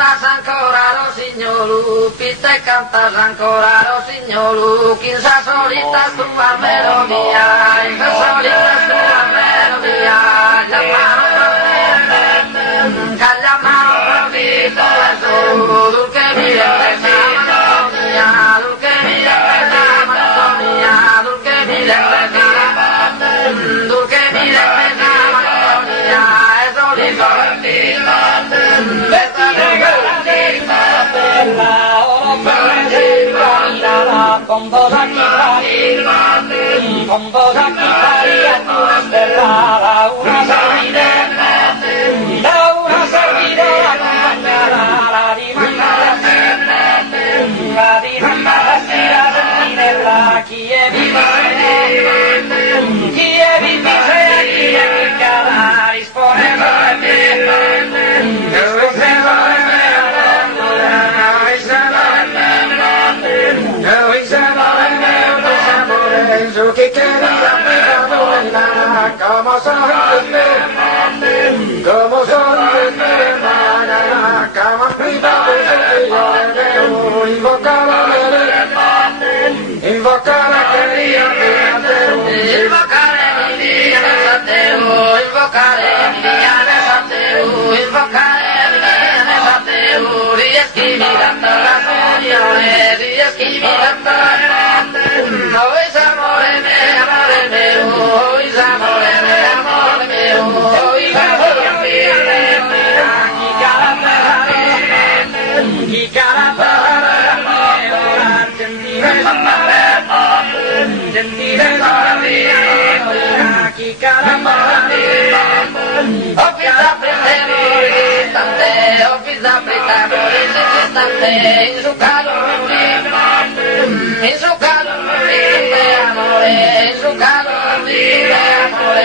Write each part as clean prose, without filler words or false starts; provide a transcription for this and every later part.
cantas ancora Rosignolu, pita e cantas ancora Rosignolu, che in sa solita tua melodia, in sa solita tua melodia, la mano calla mano provito la su, che mi Macedonia, che mi Macedonia, che mi Macedonia, e solito chi è vivo che quería como sonríe, como sonríe, como privado yo le veo invocar a quería invocare mi día de sateo, invocare mi día de sateo, invocare mi día de sateo, y escribirán todas las uniones, y escribirán todas las in su calore, in su calore, amore, in su calore, amore,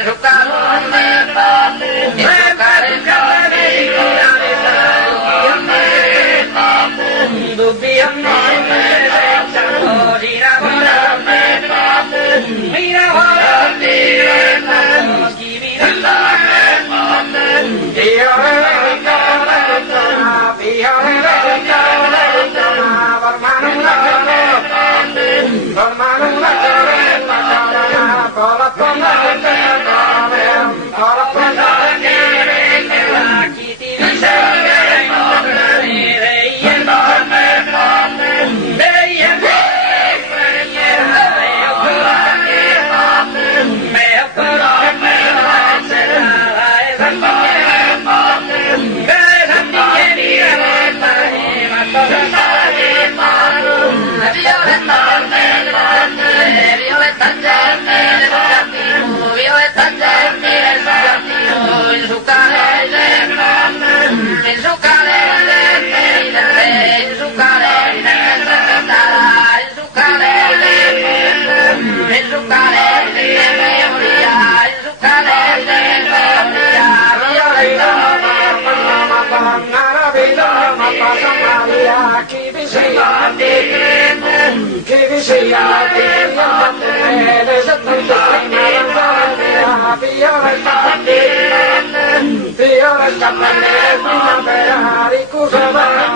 in su calore, che vi sia fiore capannelle, fiore capannelle, fino a hariku sabah.